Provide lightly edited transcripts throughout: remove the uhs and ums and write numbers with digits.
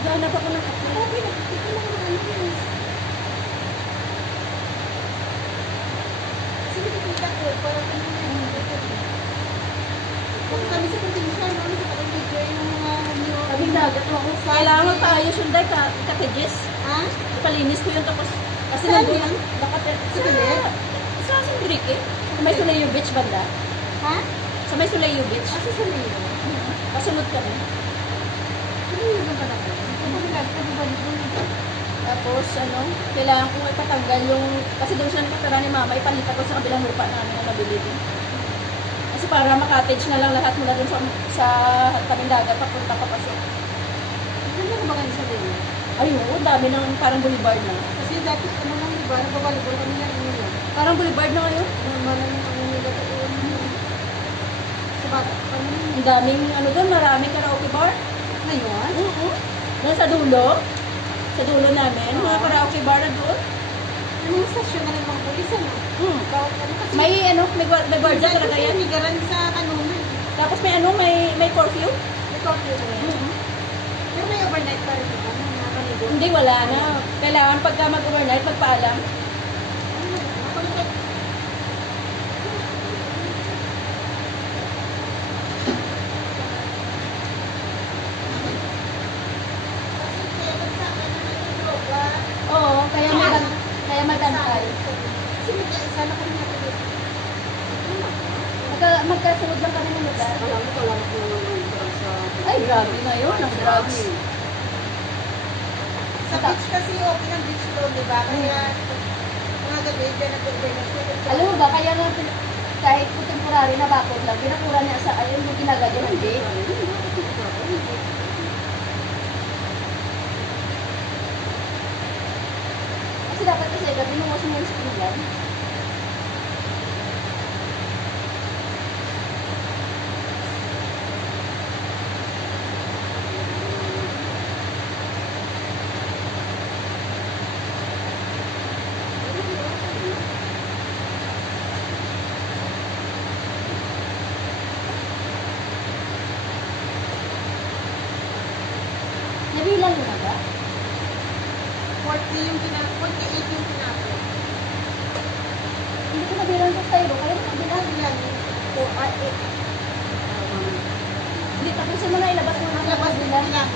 Naghanap ako ng kape. Okay, nakikita lang naman ano. Sige, nakikita ko. Parang kung kami sa probinsya, no? Nakapag-video yung mga kaming dagat mo ako. Kailangan pa ayos yung day ka-pages. Ha? Palinis ko yun tapos. Kasi saan nandun yan? Sa Tulit? Sa Sandrik eh. Sa may Sulayo Beach banda. Ha? Sa may Sulayo Beach. Sa Sulayo? Kasunod kami. Sulayo ba na ko? Tapos, kailangan kong ipatanggal yung, kasi doon siya nakatara ni mama, ipalitan ko sa kabilang lupa namin na nabili din. Kasi para makatage na lang lahat mula doon sa tabing dagat, papunta pa pasok. Ano ba ganyan sa Leo? Ayun, dami ng parang boulevard na. Kasi dati, lang, diba, nagbabalibol kami na rin. Parang boulevard na ngayon. Normal lang ang nila doon. Sa bata, ang daming, doon, maraming karaoke bar. Ngayon? Doon sa dulo. Sa dulo namin, mga karaoke bar na doon. Anong stasyon na naman pulis, ano? May guardia talaga yan. May garan sa kanunan. Tapos may curfew. May curfew na yan. Pero may overnight pa rin ito. Hindi, wala na. Kailangan pagka mag-overnight, magpaalam. Oo, kaya magantay. Sana kami natin. Magkasunod lang kami ng lugar. Alam ko lang sa... Ay, grabe ngayon, ang drugs. Sa beach kasi okay ng beach road, di ba? Kaya mga gabi dyan Alam mo ba, kaya nga kahit po temporary na bakod lang, pinakura niya sa ayun yung ginagadya ng day. Kasi dapat kasi gabi nung wasin yung screen yan. Nabilang yun na ba? 48 yung pinako. Hindi ko nabilang sa styro, kaya nabilang. Yan. 4, 8. Hindi, tapusin mo na ilabas mo na Labas nabilang. lang.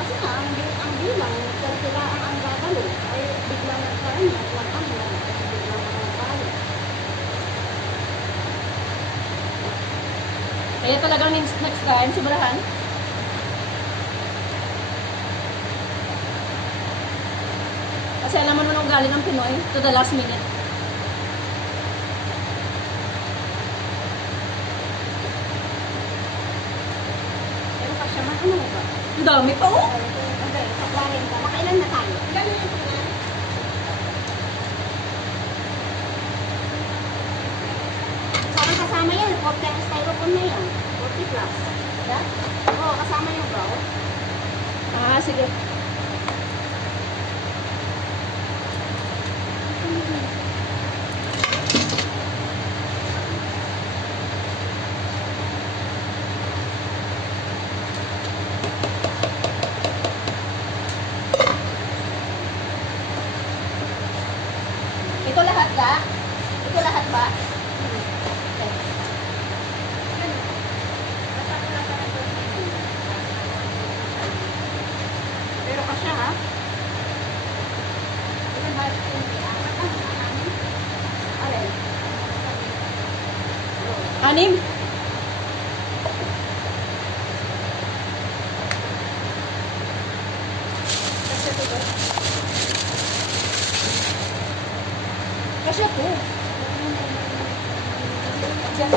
Kasi nga, ang bilang, kung sila ang gagalo, ay biglang nagkaroon at lang biglang nagkaroon. Kaya talagang next time, sobrahan. Kasi alam mo nung galing ng Pinoy, to the last minute. Pero pa siya man, ano ba? Ang dami pa, oh! Okay, saklarin ka. Nakailan na tayo? Ilan na yung pinag? Kasama yan. 40 ang styrofoam na yan. 40 plus. Yeah? sige. Ito lahat ka? Ito lahat ba? Okay. Pero kasya ha? Anim? Kasya po. Diyan.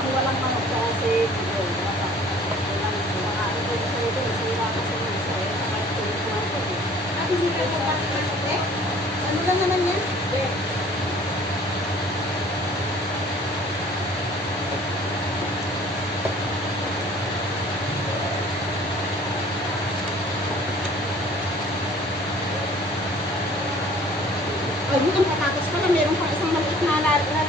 Ako walang manok kasi ano lang naman yan? Ay, yung patatas pala, meron pang isang maliit na lalagyan.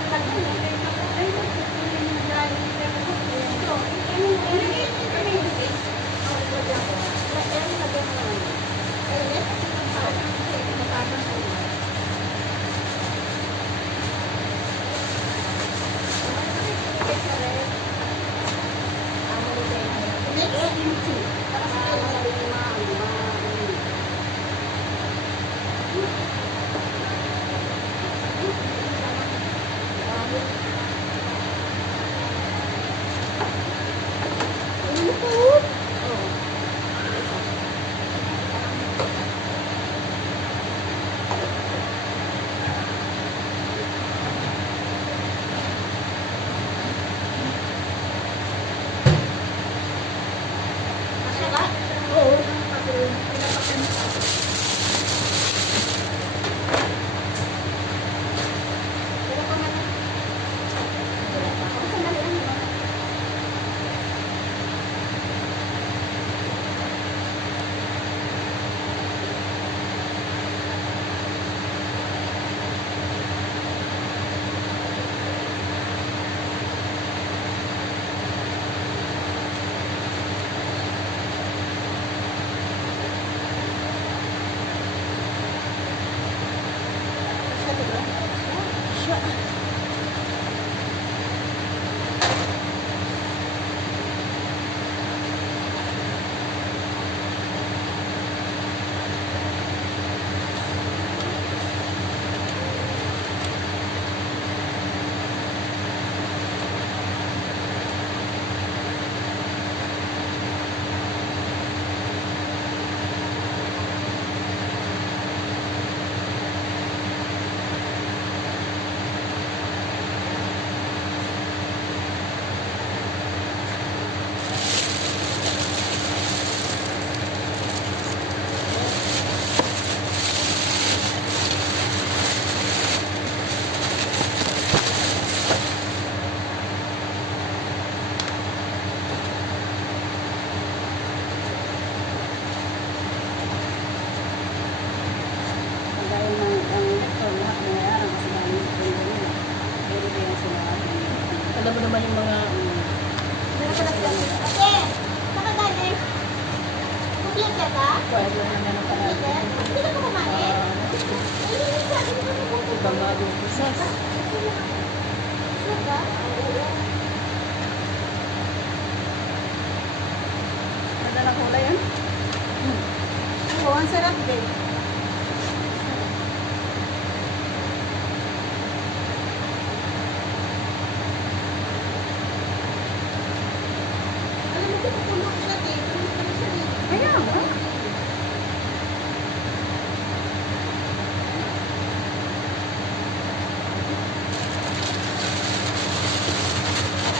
Alam mo naman yung mga kwento na naman parang ibang mga business. Madalang kulay yan? Oo, ang sarap din. Alam mo, pupuno siya eh. Kaya ba?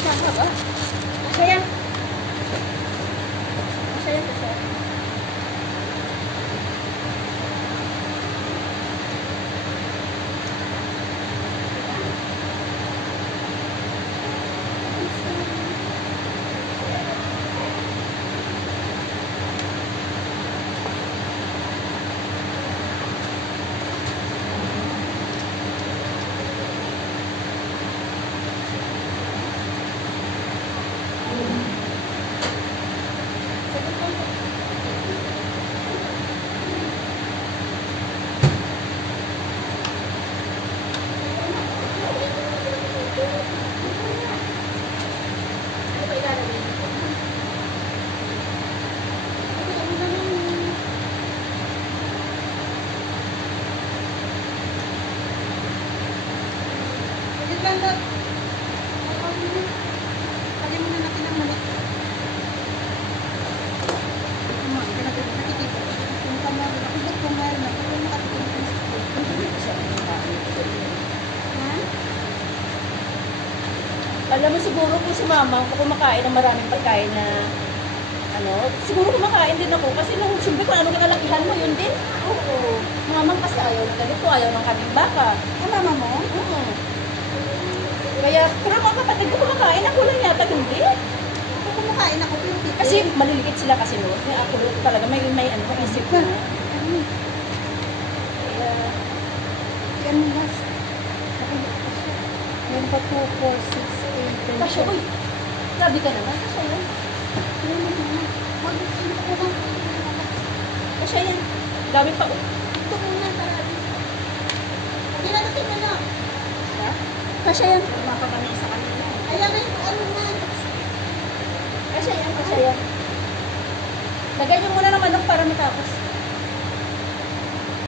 Saan ka ba? Kaya, manok. Kali mo na natin ang manok. Nakikita. Kung kamar, nakikita ko mahal na. Kung nakikita ko ha? Alam mo siguro kung si mama, kung kumakain ng maraming pagkain na siguro kumakain din ako. Kasi nung siyempre kung anong kalakihan mo, yun din. Oo. Mamang kasi ayaw ng ganito, ayaw ng kaming baka. Ang mama mo? Oo. Kaya, pero mga kapatid ko kumakain, ako lang yata hindi. Kung kumakain ako, pero hindi. Kasi maliliit sila kasi no. Kaya ako talaga may isip na. Kaya, Yan mas. Yan pa 2, 4, 6, 8, 10. kasya, uy, grabe ka naman. Kasya yan. Kasya yan. Dami pa. Ito muna, tarari. Hindi na natin na lang. Ha? Kasya yan. Mapapamay sa kanila. Ayan na yung ano na. Kasya yan, kasya yan. Lagay niyo muna ng manok para matapos.